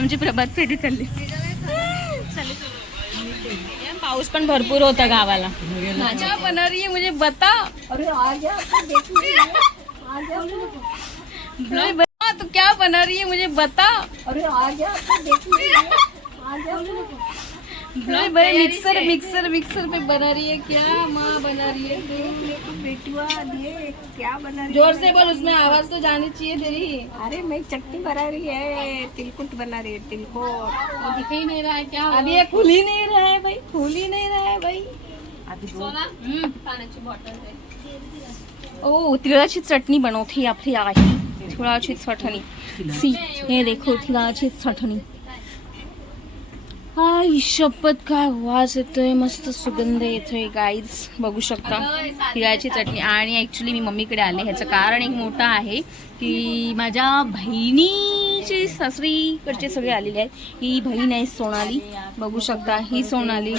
आमची प्रभात फेरी चालली. पाऊस पण भरपूर होता गावाला. माझ्या बना रही है मुझे बता. अरे आ गया. तो देखिए आ गया. नहीं बता तू क्या बना रही है मुझे बता. अरे आ गया. तो देखिए आ गया. नहीं भाई मिक्सर मिक्सर मिक्सर पे बना रही है क्या माँ बना रही है? बेटुआ क्या बना रही जोर से बोल उसमें आवाज तो जानी चाहिए तेरी। अरे मैं चटनी बना रही है तिलकुट बना रही है तिलकुट। दिख ही नहीं रहा है क्या अभी ये खुल ही नहीं रहा है भाई खुल ही नहीं रहा है भाई। पाण्याची बॉटल ओ तिळाची चटणी बनवते आपली आई तिळाची चटणी सी हे देखो तिळाची चटणी आई शपथ काय वास येतोय मस्त सुगंध येतोय गाईज बघू शकता. तिळाची चटणी. आणि ॲक्च्युली मी मम्मीकडे आले. ह्याचं कारण एक मोठं आहे की माझ्या बहिणीची सासरीकडचे सगळे आलेले आहेत. ही बहीण आहे सोनाली. बघू शकता. ही सोनाली.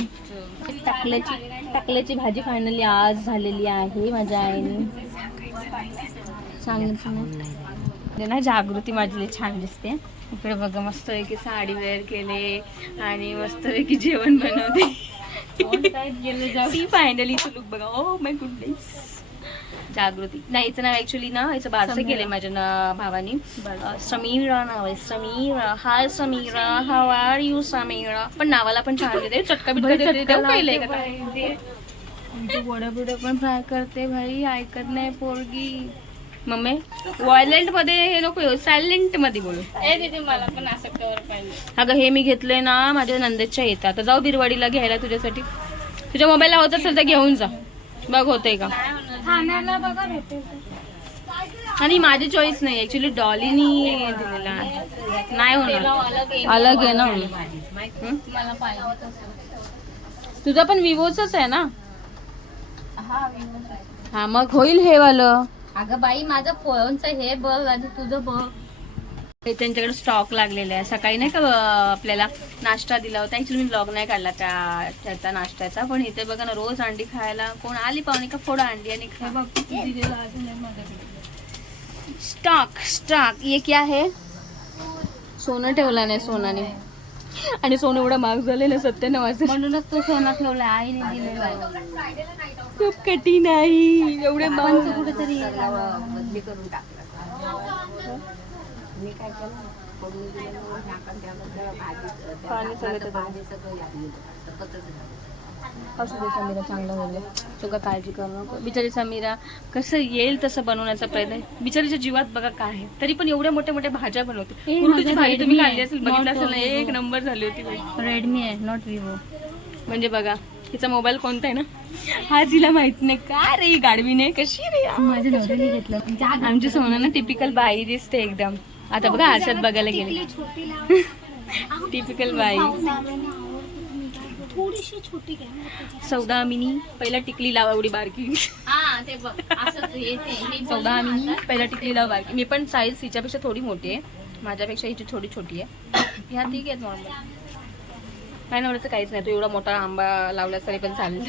टाकल्याची टाकल्याची भाजी फायनली आज झालेली आहे माझ्या आईने. सांगितलं म्हणजे ना जागृती माझी छान दिसते. इकडे बघा मस्त पैकी साडी वेअर केले आणि मस्त पैकी जेवण बनवते. फायनली लुक बघा. Oh my goodness Jagruti. नाही हिचं नाव ऍक्च्युली ना हिचं बारसं केलंय माझ्या ना भावानी. समीरा नाव आहे Samira. Hi Samira. How are you Samira? पण नावाला पण छान देते चटका बिटका देते पहिले वडा बिडा पण फ्राय करते भाई ऐकत नाही पोरगी. मम्मी वॉयलेंटमध्ये हे नको सायलेंटमध्ये बोलू. मला पण असं कवर पाहिजे. अगं हे मी घेतलंय ना माझ्या नंदेच्या येतात आता जाऊ बिरवाडीला घ्यायला तुझ्यासाठी. तुझ्या मोबाईलला होत असेल तर घेऊन जा. बघ होतंय का? ठाण्याला बघा भेटेल आणि माझी चॉईस नाही ऍक्च्युली डॉलीनी दिलेला नाही होणार. अलग आहे ना. तुझा पण विवोच आहे ना? हा. हा मग होईल हे वालं. अगं बाई माझं फोनचं हे बघ आणि तुझं बघ. त्यांच्याकडे स्टॉक लागलेला आहे. सकाळी नाही का आपल्याला नाश्ता दिला होता. ऍक्च्युली मी ब्लॉग नाही काढला त्या त्याचा नाश्त्याचा. पण इथे बघा ना रोज अंडी खायला कोण आली पाहुणे का फोडा अंडी आणि खाय आहे स्टॉक स्टॉक ये क्या है सोनं ठेवला नाही सोनाने. आणि सोनं एवढं महाग झालेलं सत्त्याण्णव असं म्हणूनच तो सोना ठेवला आईने दिलेला आहे. खूप कठीण आहे. एवढे कुठेतरी बदली करून टाकला. मी काय केलं पडून दिलं मग झाकण त्याबद्दल भाजी पाणी सगळं त्याच्यात. भाजी सगळं लागली तर पचत झालं. असू दे समीरा चांगलं होईल तुका काळजी करू नको बिचारी समीरा कसं येईल तसं बनवण्याचा प्रयत्न बिचारीच्या जीवात बघा काय आहे तरी पण एवढ्या मोठ्या मोठ्या भाज्या बनवते ए, उडदाची भाजी तुम्ही Redmi खाल्ली असेल. बघितलं असेल ना. एक नंबर झाली होती बाई. रेडमी आहे नॉट विवो म्हणजे बघा तिचा मोबाईल कोणता आहे ना हा तिला माहीत नाही का रे ही गाडवीने कशी रे यार? माझ्या नवऱ्याने घेतलं आमची सोना ना टिपिकल बाई दिसते एकदम आता बघा आरशात बघायला गेले. टिपिकल बाई. थोडीशी छोटी चौदा मिनी पहिला टिकली लावा एवढी बारकी. चौदा मिनी पहिला टिकली लावा बारकी. मी पण साईज हिच्यापेक्षा थोडी मोठी आहे. माझ्यापेक्षा हिची थोडी छोटी आहे. ह्या ठीक आहेत नॉर्मल काय नवऱ्याचं काहीच नाही. तू एवढा मोठा आंबा लावलास तरी पण चालेल.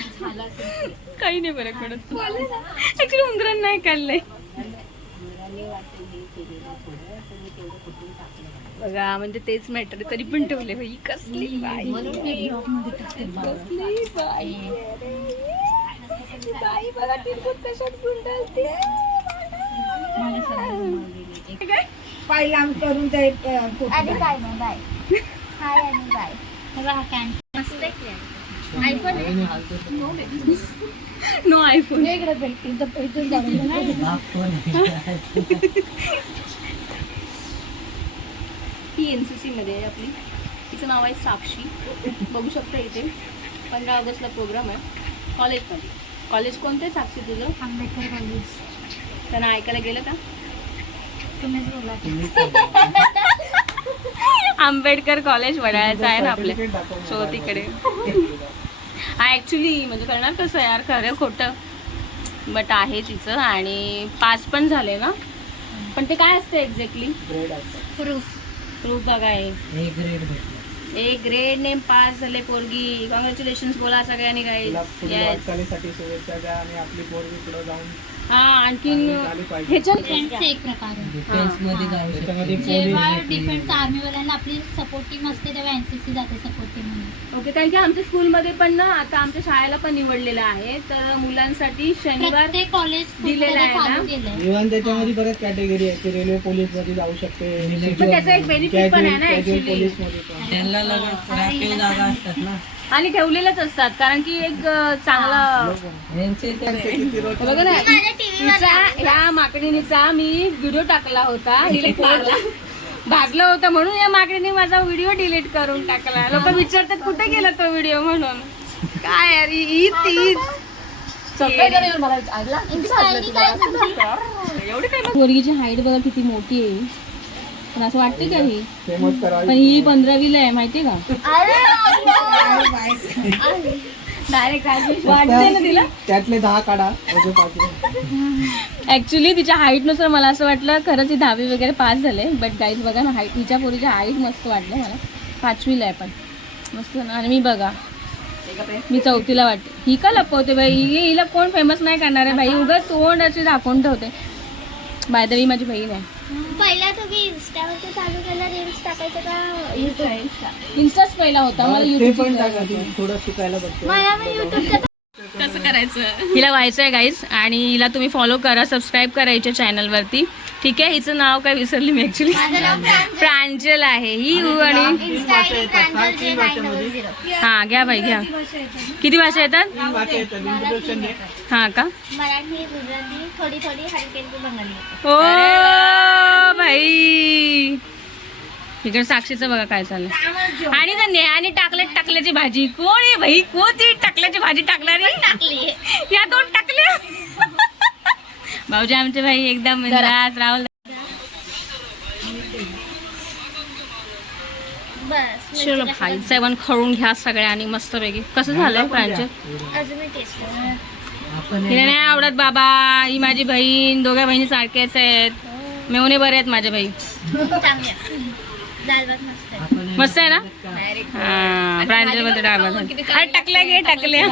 काही नाही फरक पडत. ऍक्च्युली उंदरान नाही काढलंय मुलांनी वाटलं हे केलेलं थोडं तर मी तेवढं कुठून टाकलं बघा म्हणजे तेच मॅटर तरी पण ठेवले बाई. कसली बाई. कसली बाई. बाई बघा तिरकट कशात गुंडाळते. पहिला करून ते अं, कुठं आणि बाय मग बाय. हाय आणि बाय. मस्त आहे. आयफोन नो आयफोन इकडे भेटतील तर पैसे ती एन सी सीमध्ये आहे आपली. तिचं नाव आहे साक्षी. बघू शकता इथे. पंधरा ऑगस्टला प्रोग्राम आहे. कॉलेजमध्ये कॉलेज कोणतं आहे साक्षी तुझं? आंबेडकर कॉलेज त्यांना ऐकायला गेलं का? तुम्हीच बोला. आंबेडकर कॉलेज वडाळ्याचं आहे ना आपल्या सो तिकडे. हा ॲक्च्युली म्हणजे करणार कसं यार? खरं खोटं. बट आहे तिचं आणि पास पण झाले ना. पण ते काय असतं एक्झॅक्टली प्रूफ प्रूफ बघा आहे. एक ग्रेड नेम पास झाले पोरगी. कॉंग्रॅच्युलेशन बोला सगळ्यांनी काही शुभेच्छा द्या आणि आपली पोरगी पुढे जाऊन हा आणखीन झाली पाहिजे. ह्याच्या फ्रेंड्स एक प्रकार आहे. त्याच्यामध्ये जेव्हा पोलीस डिफेन्स आर्मीवाल्यांना आपली सपोर्ट टीम असते तेव्हा एनसीसी जाते सपोर्ट टीम म्हणून. ओके कारण की आमच्या स्कूलमध्ये पण ना आता आमच्या शाळेला पण निवडलेलं आहे. तर मुलांसाठी शनिवार प्रत्येक कॉलेज दिलेलं आहे ना? चालू केलंय. इव्हन त्याच्यामध्ये बऱ्याच कॅटेगरी आहे की रेल्वे पोलीसमध्ये जाऊ शकते. पण त्याचा एक benefit पण आहे ना actually. पोलीसमध्ये पण. त्यांना लगेच राखीव जागा असतात ना. आणि ठेवलेलेच असतात कारण की एक चांगला यांचे ते बघा ना हिचा ह्या माकडीचा मी व्हिडिओ टाकला होता पोट भागलं होतं म्हणून या माकडीने माझा व्हिडिओ डिलीट करून टाकला. लोक विचारतात कुठे गेला तो व्हिडिओ? म्हणून. काय तुला? एवढी काय पोरगीची हाईट बघा किती मोठी आहे. पण असं वाटतं का ही? पण ही पंधरावीला आहे माहितीये का? डायरेक्ट वाटते ना तिला? त्यातले दहा काढा ऍक्च्युली तिच्या हाईटनुसार मला असं वाटलं खरंच ही दहावी वगैरे पास झाले बट गाईज बघा ना हाईट हिच्या पोरीच्या हाईट मस्त वाटलं मला. पाचवीला आहे पण. मस्त आणि मी बघा. मी चौथीला वाटते. ही का लपवते बाई? ही- हिला कोण फेमस नाही करणार आहे बाई? उगाच तोंड अशी दाखवून ठेवते. बायदवी माझी बहीण आहे. पहिला तुम्ही चालू केलं रील्स टाकायचं का? इन्स्टाच पहिला होता मला ते पण टाका थोडं शिकायला बघते. मला पण युट्यूबचं कसं करायचं? हिला व्हायचं आहे गाईज आणि हिला तुम्ही फॉलो करा सबस्क्राईब करा हिच्या चॅनलवरती ठीक आहे हिचं नाव काय विसरली मी ऍक्च्युली प्रांजल. आहे. ही उ आणि हा घ्या बाई घ्या. किती भाषा येतात? हा का? मराठी गुजराती थोडी थोडी हलकी बंगाली. ओ भाई इकडे साक्षीचं बघा काय चाललंय. आणि त्या नेहाने टाकले टाकल्याची भाजी. कोण आहे भाई कोण ती टाकल्याची भाजी टाकणारी? टाकली या दोन टाकल्या. भाऊजी आमचे भाई एकदम राहुल. बस चलो भाई सेवन खळून घ्या कसं झालंय प्रांजल? अजून टेस्ट आपण तिला नाही आवडत बाबा ही माझी बहीण दोघ्या बहिणी सारख्याच आहेत. मेवणे बरे आहेत माझ्या भात मस्त आहे. मस्त ना? हा प्रांजलमध्ये डाळ भात. अरे टाकल्या घे टाकल्या.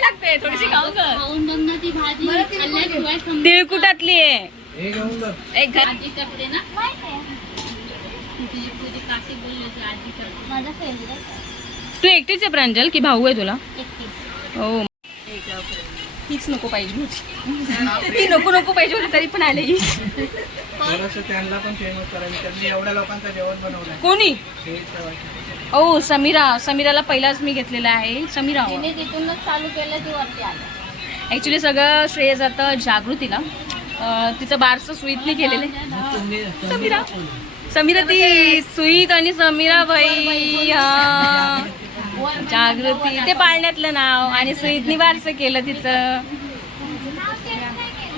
चांगली लागते थोडीशी खाऊ कर. खाऊन बघ ना ती भाजी. खाल्ल्याशिवाय समजत. तिळकुटातली आहे? हे घेऊन बघ. एक घर आजी करते ना? तुझी तुझी काशी बोलली होती आजी करते. माझा फेवरेट तू एकटीच आहे प्रांजल की भाऊ आहे तुला? हो. हीच नको पाहिजे होती. ही नको नको पाहिजे होती तरी पण आले. ही थोडंसं त्यांना पण फेमस करायचं त्यांनी एवढ्या लोकांचं जेवण बनवलंय. कोणी? हे. ओ समीरा समीराला पहिलाच मी घेतलेला आहे. समीरा तिने तिथूनच चालू केलं ती वरती आलं. ऍक्च्युली सगळं श्रेय जातं जागृतीला. अं, तिचं बारसं सुईतने केलेलं आहे. समीरा समीरा ती सुईत आणि समीरा बाई हा. जागृती. ते पाळण्यातलं नाव आणि सुईतनी बारसं केलं तिचं.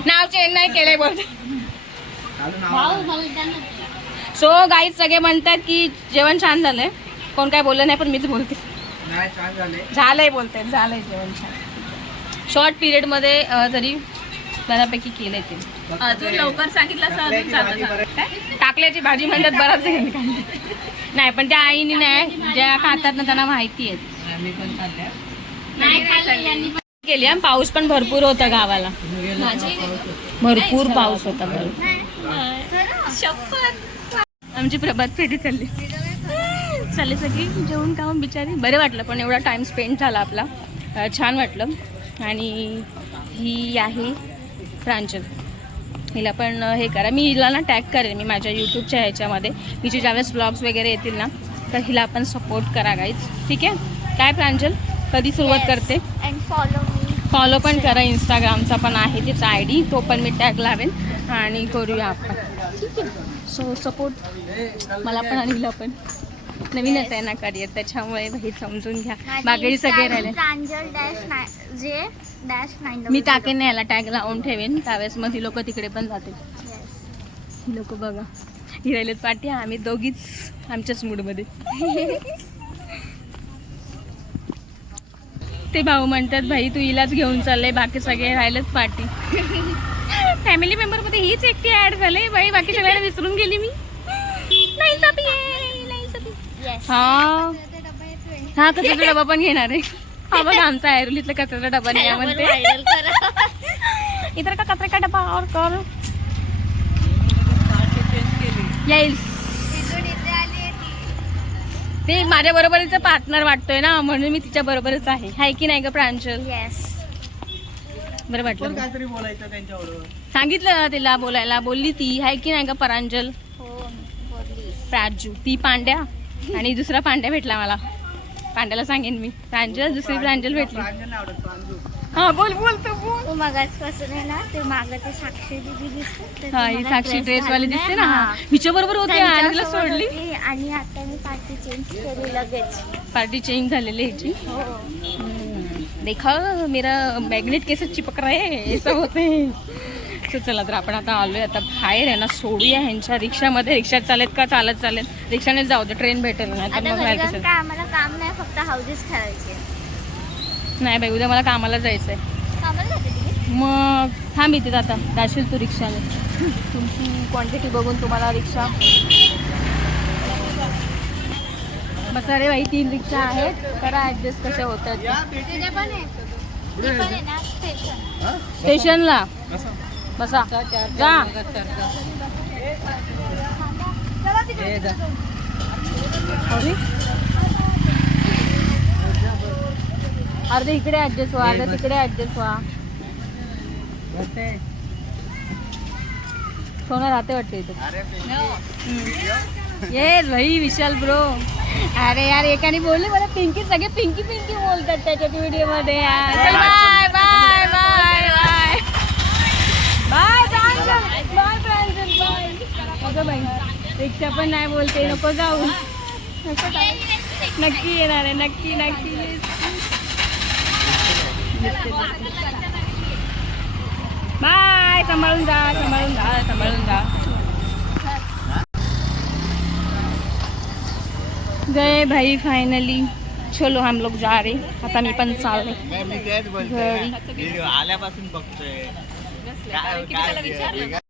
नाव चेंज नाही केलंय बोलते घालून नाव भाऊ भाऊ त्यांना सो गाईज सगळे म्हणतात की जेवण छान झालंय. कोण काय बोललं नाही पण मीच बोलते. नाही छान झाले झालंय बोलते झालंय जेवण छान. शॉर्ट पिरियडमध्ये तरी बऱ्यापैकी केलंय ते. अजून लवकर सांगितलं टाकल्याची भाजी म्हणतात बराच नाही पण त्या आईने नाही ज्या खातात ना त्यांना माहिती आहे. आम्ही पण खाल्ल्या. नाही खाल्लं यांनी केली. पाऊस पण भरपूर होता गावाला. भरपूर पाऊस होता. आमची प्रभात फेरी चालली. चालली सगळी. जेवण खाऊन बिचारी. बरं वाटलं पण एवढा टाइम स्पेंड झाला आपला. छान वाटलं. आणि ही आहे प्रांजल. हिला पण हे करा. मी हिला ना टॅग करेन मी माझ्या यूट्यूबच्या ह्याच्यामध्ये. हिचे ज्यावेळेस ब्लॉग्स वगैरे येतील ना तर हिला पण सपोर्ट करा गाईज ठीक आहे? काय प्रांजल? कधी सुरुवात करते? फॉलो पण करा. इंस्टाग्रामचा पण आहे तिचा आय डी तो पण मी टॅग लावेन. आणि करूया आपण. ठीक आहे. सो सपोर्ट मला पण आणि हिला पण. नवीनच आहे ना करिअर त्याच्यामुळे हे समजून घ्या. बाकी सगळे राहिले. मी टाकेन याला टॅग लावून ठेवेन. त्यावेळेस मग ही लोक तिकडे पण जातील. ही लोक बघा. ही राहिलेत पाठी आम्ही दोघीच आमच्याच मूडमध्ये ते भाऊ म्हणतात भाई तू हिलाच घेऊन चाललंय बाकी सगळे राहिलेत पार्टी फॅमिली मेंबरमध्ये हीच एकटी ऍड झाले बाई बाकी सगळ्यांना विसरून गेली मी. नाही सापी नाही सापी. हा. हा कचऱ्याचा डबा पण घेणार आहे. हा बघ आमचा ऐरोलीतला कचऱ्याचा डबा नाही म्हणते. इतर का कचरे का डबा और कर येईल ते. माझ्या बरोबरीचं पार्टनर वाटतोय ना म्हणून मी तिच्या बरोबरच आहे. हाय की नाही ग प्रांजल? येस बरं पण वाटलं काहीतरी बोलायचं त्यांच्याबरोबर? सांगितलं ना तिला बोलायला. बोलली ती. हाय की नाही ग परांजल? हो बोलली. प्राजू. ती पांड्या. आणि दुसरा पांड्या भेटला मला. पांड्याला सांगेन मी. प्रांजल दुसरी प्रांजल भेटली. प्रांजल नाही आवडत प्रांजू. हा बोल बोल तू बोल. तू मगाचपासून आहे ना ते मागं ते साक्षी दिदी दिसते तर ती हा ही मला साक्षी dress ड्रेस वाली घालून दिसते आहे, ना. हा. हिच्या बरोबर होती आणि तिला सोडली. होती. आणि आता मी पार्टी चेंज केली लगेच. पार्टी चेंज झालेली ह्याची हो. देखा मेरा मॅग्नेट केस चिपक रहा है? ऐसा होते so चला तर आपण आता आलोय आता बाहेर आहे ना सोडूया ह्यांच्या रिक्षामध्ये. रिक्षात चालेत का चालत चालेत? रिक्षाने जाऊ दे ट्रेन भेटेल नाही तर आता मग बाहेर आम्हाला काम नाही फक्त हाऊसेस खेळायचे नाही बाई उद्या मला कामाला जाते तुम्ही? मग थांब इथे आता जाशील तू रिक्षाने. तुमची क्वांटिटी बघून तुम्हाला रिक्षा बस अरे बाई तीन रिक्षा आहेत. करा ऍडजस्ट कशा होतात स्टेशनला. बसा. जा. अरे. अर्धे इकडे ऍडजस्ट व्हा अर्धे तिकडे ऍडजस्ट व्हा. सोना राहते वाटते इथे. ये भाई विशाल ब्रो. अरे यार एकाने बोलले मला पिंकी सगळे पिंकी पिंकी बोलतात त्याच्या व्हिडिओमध्ये यार. चल bye bye bye bye bye bye bye अगं बाई रिक्षा पण नाही बोलते नको जाऊ. नको जाऊ. नक्की येणार आहे नक्की नक्की. बाय सांभाळून जा सांभाळून जा सांभाळून जा. गए भाई फाइनली चलो हम लोग जा रहे आता मी. पण चालले घरी. बोलतोय आल्यापासून बघतोय. काय- काय